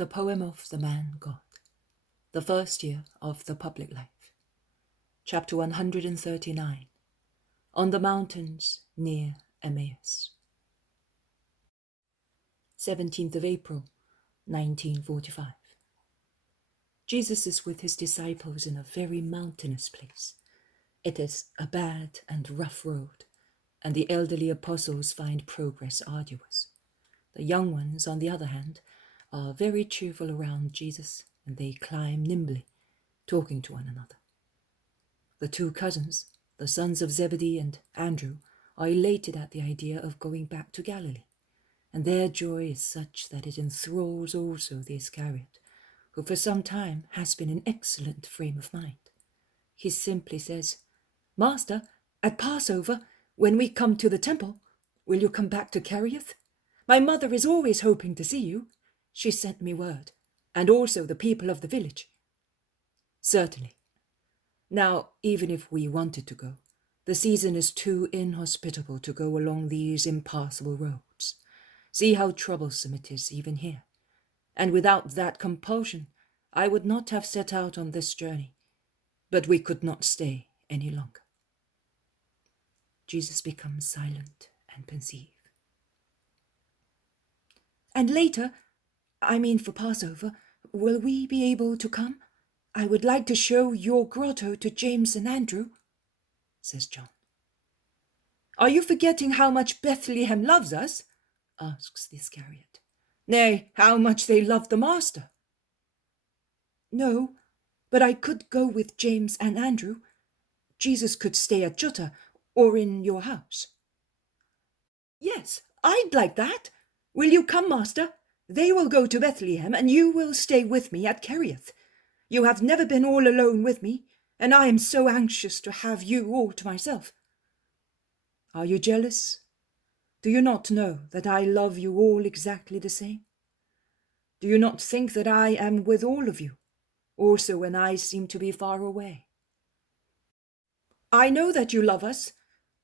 The Poem of the Man God, the first year of the public life. Chapter 139, On the Mountains near Emmaus. 17th of April, 1945. Jesus is with his disciples in a very mountainous place. It is a bad and rough road, and the elderly apostles find progress arduous. The young ones, on the other hand, are very cheerful around Jesus, and they climb nimbly, talking to one another. The two cousins, the sons of Zebedee and Andrew, are elated at the idea of going back to Galilee, and their joy is such that it enthralls also the Iscariot, who for some time has been in excellent frame of mind. He simply says, "Master, at Passover, when we come to the temple, will you come back to Kerioth? My mother is always hoping to see you. She sent me word, and also the people of the village." Certainly. Now, even if we wanted to go, the season is too inhospitable to go along these impassable roads. See how troublesome it is even here. And without that compulsion, I would not have set out on this journey. But we could not stay any longer. Jesus becomes silent and pensive. "And later, for Passover, will we be able to come? I would like to show your grotto to James and Andrew," says John. "Are you forgetting how much Bethlehem loves us?" asks the Iscariot. "Nay, how much they love the Master." "No, but I could go with James and Andrew. Jesus could stay at Jutta or in your house." "Yes, I'd like that. Will you come, Master? They will go to Bethlehem, and you will stay with me at Kerioth. You have never been all alone with me, and I am so anxious to have you all to myself." "Are you jealous? Do you not know that I love you all exactly the same? Do you not think that I am with all of you, also when I seem to be far away?" "I know that you love us.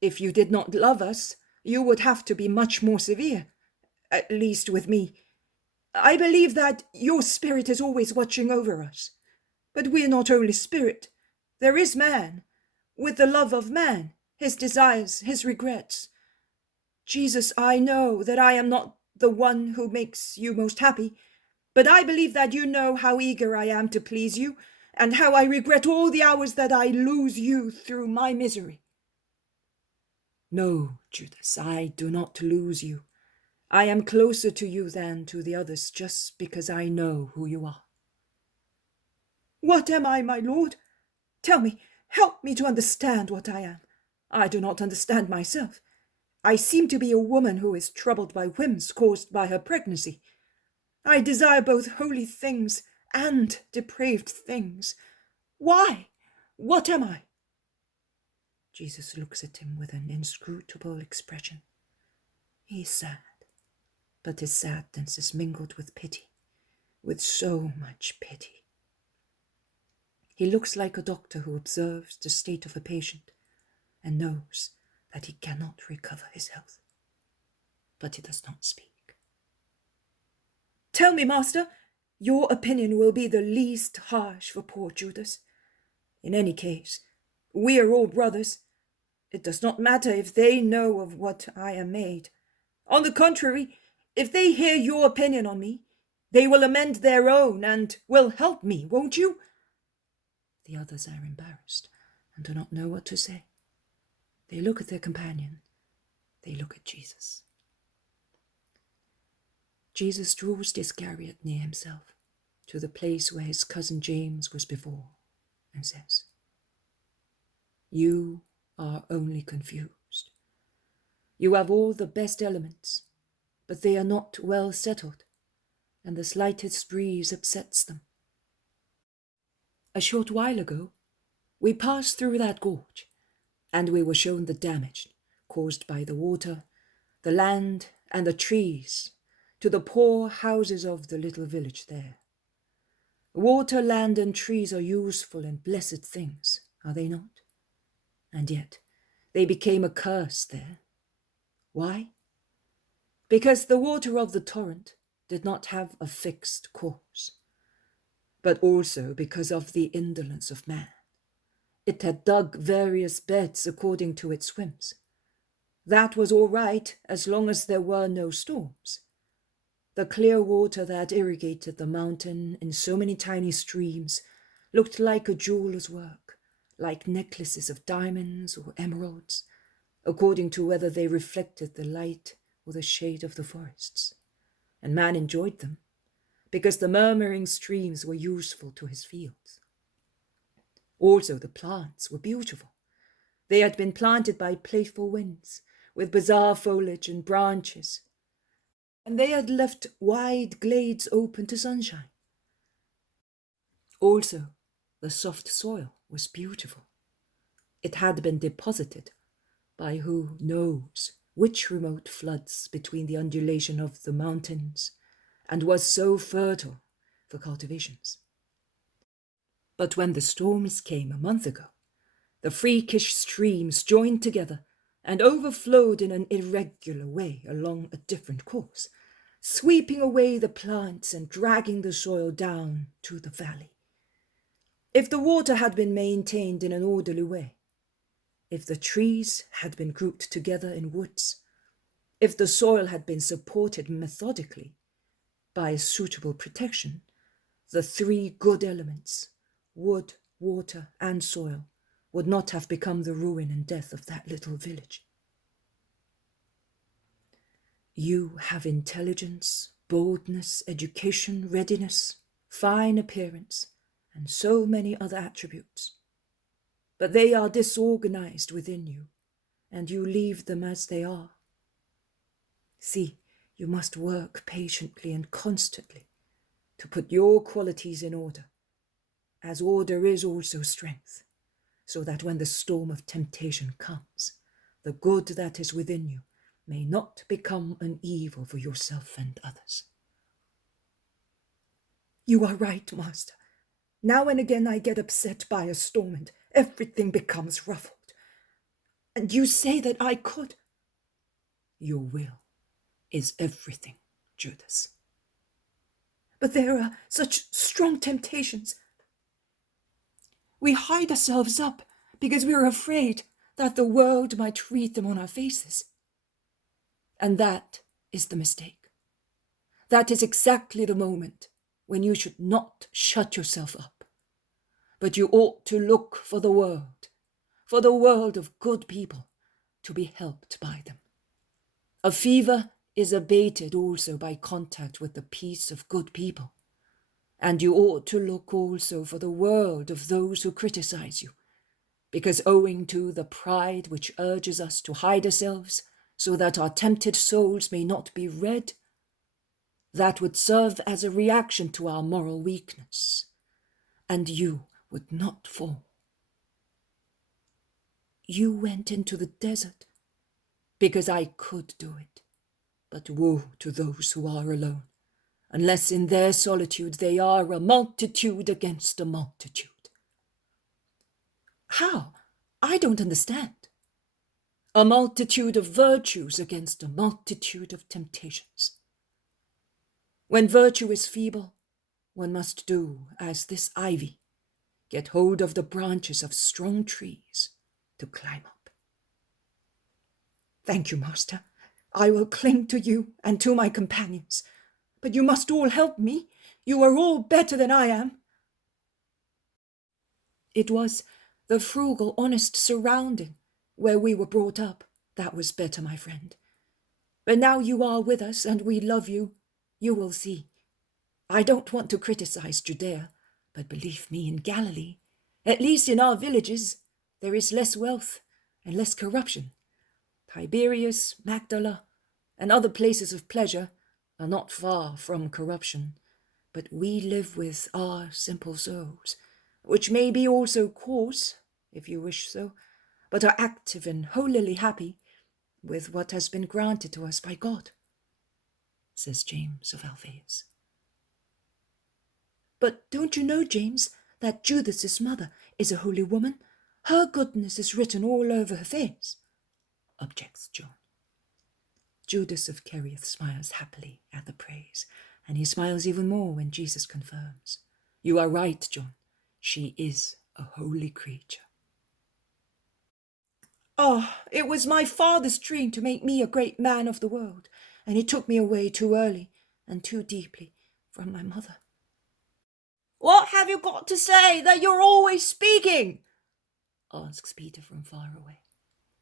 If you did not love us, you would have to be much more severe, at least with me. I believe that your spirit is always watching over us. But we are not only spirit. There is man, with the love of man, his desires, his regrets. Jesus, I know that I am not the one who makes you most happy, but I believe that you know how eager I am to please you, and how I regret all the hours that I lose you through my misery." "No, Judas, I do not lose you. I am closer to you than to the others just because I know who you are." "What am I, my Lord? Tell me, help me to understand what I am. I do not understand myself. I seem to be a woman who is troubled by whims caused by her pregnancy. I desire both holy things and depraved things. Why? What am I?" Jesus looks at him with an inscrutable expression. He is sad, but his sadness is mingled with pity, with so much pity. He looks like a doctor who observes the state of a patient and knows that he cannot recover his health, but he does not speak. "Tell me, Master, your opinion will be the least harsh for poor Judas. In any case, we are all brothers. It does not matter if they know of what I am made. On the contrary, if they hear your opinion on me, they will amend their own and will help me, won't you?" The others are embarrassed and do not know what to say. They look at their companion. They look at Jesus. Jesus draws the Iscariot near himself, to the place where his cousin James was before, and says, "You are only confused. You have all the best elements, but they are not well settled, and the slightest breeze upsets them. A short while ago, we passed through that gorge, and we were shown the damage caused by the water, the land, and the trees to the poor houses of the little village there. Water, land, and trees are useful and blessed things, are they not? And yet they became a curse there. Why? Because the water of the torrent, did not have a fixed course, but also because of the indolence of man. It had dug various beds according to its whims. That was all right as long as there were no storms. The clear water that irrigated the mountain in so many tiny streams looked like a jeweler's work, like necklaces of diamonds or emeralds, according to whether they reflected the light or the shade of the forests. And man enjoyed them, because the murmuring streams were useful to his fields. Also, the plants were beautiful. They had been planted by playful winds, with bizarre foliage and branches, and they had left wide glades open to sunshine. Also, the soft soil was beautiful. It had been deposited by who knows which remote floods between the undulation of the mountains, and was so fertile for cultivations. But when the storms came a month ago, the freakish streams joined together and overflowed in an irregular way along a different course, sweeping away the plants and dragging the soil down to the valley. If the water had been maintained in an orderly way, if the trees had been grouped together in woods, if the soil had been supported methodically by a suitable protection, the three good elements, wood, water, and soil, would not have become the ruin and death of that little village. You have intelligence, boldness, education, readiness, fine appearance, and so many other attributes. But they are disorganized within you, and you leave them as they are. See, you must work patiently and constantly to put your qualities in order, as order is also strength, so that when the storm of temptation comes, the good that is within you may not become an evil for yourself and others. You are right, Master. Now and again I get upset by a storm and everything becomes ruffled. And you say that I could. Your will is everything, Judas. But there are such strong temptations. We hide ourselves up because we are afraid that the world might read them on our faces. And that is the mistake. That is exactly the moment when you should not shut yourself up, but you ought to look for the world of good people, to be helped by them. A fever is abated also by contact with the peace of good people, and you ought to look also for the world of those who criticize you, because owing to the pride which urges us to hide ourselves so that our tempted souls may not be read, that would serve as a reaction to our moral weakness, and you would not fall. You went into the desert because I could do it, but woe to those who are alone, unless in their solitude they are a multitude against a multitude. How? I don't understand. A multitude of virtues against a multitude of temptations. When virtue is feeble, one must do as this ivy, get hold of the branches of strong trees to climb up. Thank you, Master. I will cling to you and to my companions, but you must all help me. You are all better than I am. It was the frugal, honest surrounding where we were brought up that was better, my friend. But now you are with us and we love you, you will see. I don't want to criticize Judea, but believe me, in Galilee, at least in our villages, there is less wealth and less corruption. Tiberias, Magdala, and other places of pleasure are not far from corruption, but we live with our simple souls, which may be also coarse, if you wish so, but are active and holily happy with what has been granted to us by God, says James of Alphaeus. But don't you know, James, that Judas's mother is a holy woman? Her goodness is written all over her face, objects John. Judas of Kerioth smiles happily at the praise, And he smiles even more when Jesus confirms, "You are right, John. She is a holy creature." "Oh, it was my father's dream to make me a great man of the world, and he took me away too early and too deeply from my mother." "What have you got to say that you're always speaking?" asks Peter from far away.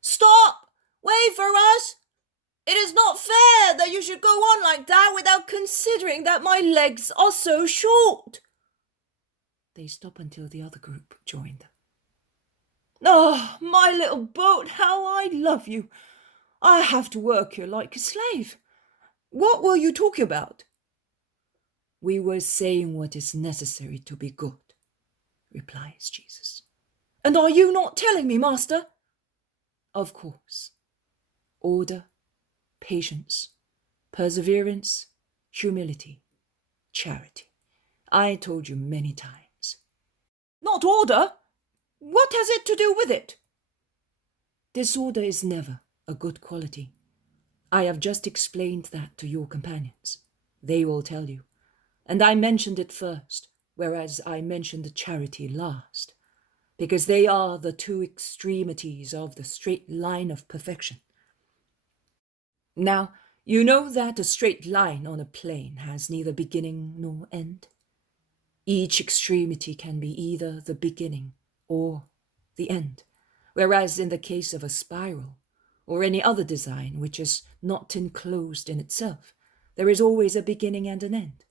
"Stop! Wait for us! It is not fair that you should go on like that without considering that my legs are so short." They stop until the other group join them. "Oh, my little boat, how I love you! I have to work here like a slave. What were you talking about?" "We were saying what is necessary to be good," replies Jesus. "And are you not telling me, Master?" "Of course. Order, patience, perseverance, humility, charity. I told you many times." "Not order? What has it to do with it?" "Disorder is never a good quality. I have just explained that to your companions. They will tell you. And I mentioned it first, whereas I mentioned charity last, because they are the two extremities of the straight line of perfection. Now, you know that a straight line on a plane has neither beginning nor end. Each extremity can be either the beginning or the end, whereas in the case of a spiral, or any other design which is not enclosed in itself, there is always a beginning and an end.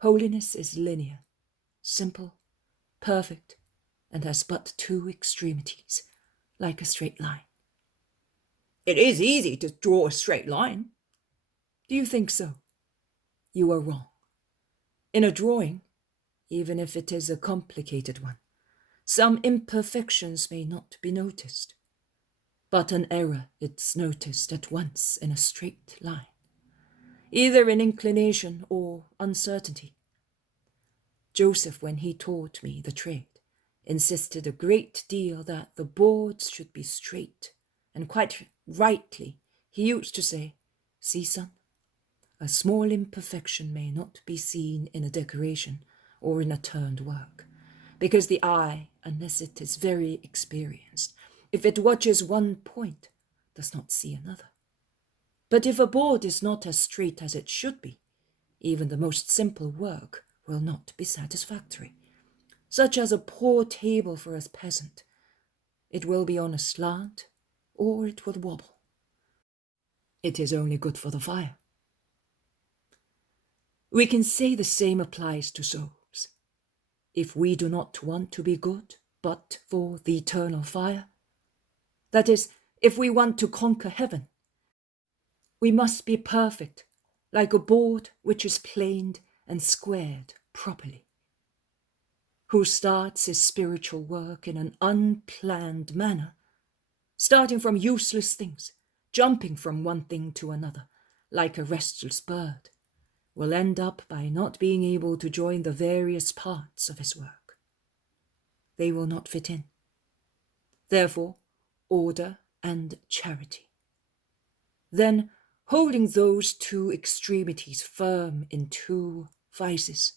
Holiness is linear, simple, perfect, and has but two extremities, like a straight line." "It is easy to draw a straight line." "Do you think so? You are wrong. In a drawing, even if it is a complicated one, some imperfections may not be noticed, but an error is noticed at once in a straight line, either in inclination or uncertainty. Joseph, when he taught me the trade, insisted a great deal that the boards should be straight, and quite rightly he used to say, 'See, son, a small imperfection may not be seen in a decoration or in a turned work, because the eye, unless it is very experienced, if it watches one point, does not see another. But if a board is not as straight as it should be, even the most simple work will not be satisfactory, such as a poor table for a peasant. It will be on a slant, or it will wobble. It is only good for the fire.' We can say the same applies to souls. If we do not want to be good, but for the eternal fire, that is, if we want to conquer heaven, we must be perfect, like a board which is planed and squared properly. Who starts his spiritual work in an unplanned manner, starting from useless things, jumping from one thing to another, like a restless bird, will end up by not being able to join the various parts of his work. They will not fit in. Therefore, order and charity. Then, holding those two extremities firm in two vices,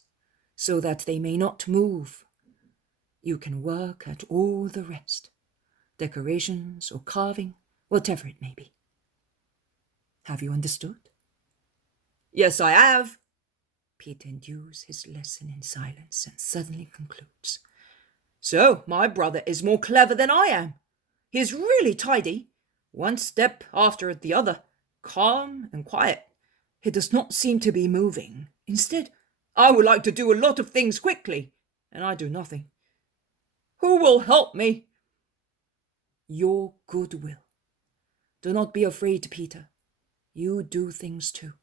so that they may not move, you can work at all the rest, decorations or carving, whatever it may be. Have you understood?" "Yes, I have." Peter endures his lesson in silence and suddenly concludes, "So my brother is more clever than I am. He is really tidy, one step after the other, calm and quiet. He does not seem to be moving. Instead, I would like to do a lot of things quickly, and I do nothing. Who will help me?" "Your goodwill. Do not be afraid, Peter. You do things too.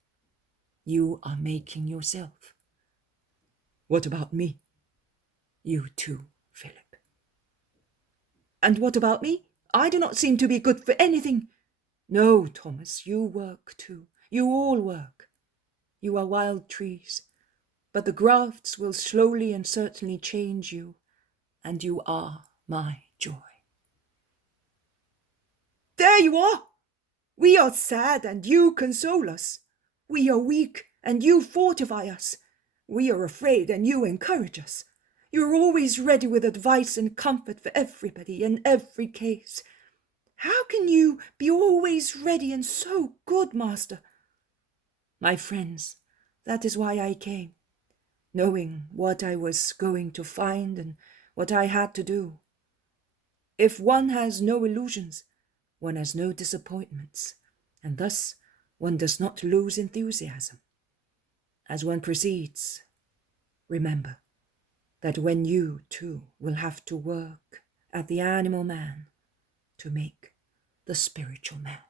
You are making yourself." "What about me?" "You too, Philip." "And what about me? I do not seem to be good for anything." "No, Thomas, you work too. You all work. You are wild trees, but the grafts will slowly and certainly change you, and you are my joy." "There you are! We are sad, and you console us. We are weak, and you fortify us. We are afraid, and you encourage us. You are always ready with advice and comfort for everybody in every case. How can you be always ready and so good, Master? My friends, that is why I came, knowing what I was going to find and what I had to do. If one has no illusions, one has no disappointments, and thus one does not lose enthusiasm. As one proceeds, remember that when you too will have to work at the animal man to make the spiritual man.